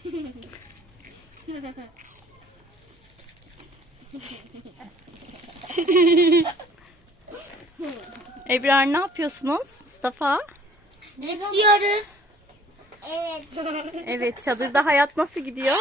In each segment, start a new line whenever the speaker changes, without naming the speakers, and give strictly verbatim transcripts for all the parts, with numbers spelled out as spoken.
Ebrar ne yapıyorsunuz Mustafa?
Yapıyoruz. Evet.
Evet, çadırda hayat nasıl gidiyor?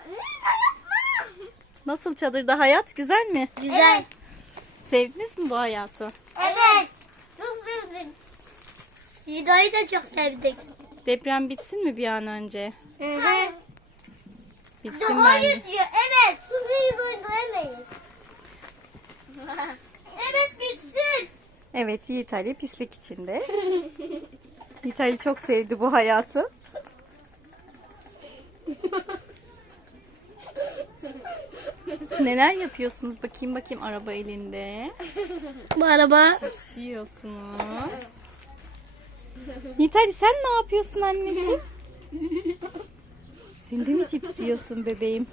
Nasıl çadırda hayat? Güzel mi?
Güzel.
Sevdiniz mi bu hayatı?
Evet. Çok sevdim. Vida'yı da çok sevdik.
Deprem bitsin mi bir an önce?
Hı hı.
Bitsin
Hayır
bence.
diyor. Evet. Suzu'yu duyduremeyiz. Evet bitsin.
Evet, Yiğit Ali pislik içinde. Yiğit Ali çok sevdi bu hayatı. Neler yapıyorsunuz? Bakayım bakayım araba elinde.
Bu araba.
Cips yiyorsunuz. Yiğit Ali sen ne yapıyorsun anneciğim? Sen de mi cips yiyorsun bebeğim?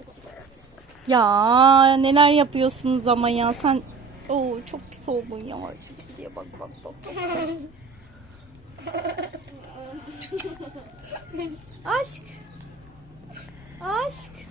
Ya neler yapıyorsunuz ama ya sen... Oo, çok pis oldun ya. Cips diye bak bak bak. Aşk. Aşk.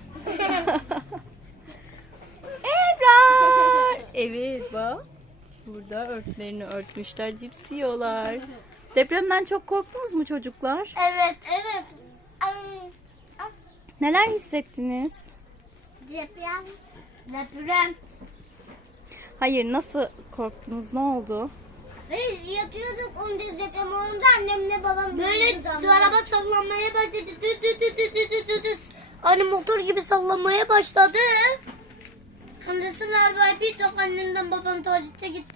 Ebrar. Evet bak. Burada örtülerini örtmüşler. Cips yiyorlar. Depremden çok korktunuz mu çocuklar?
Evet. Evet. Ay.
Neler hissettiniz?
Deprem. Deprem.
Hayır, nasıl korktunuz? Ne oldu?
Hayır yatıyorduk onda deprem olunca annemle babam böyle araba sallanmaya başladı. Dü dü dü dü dü dü dü dü. Hani motor gibi sallanmaya başladı. Ondan sonra arabaya bir tok annemden babam tuvalete gitti.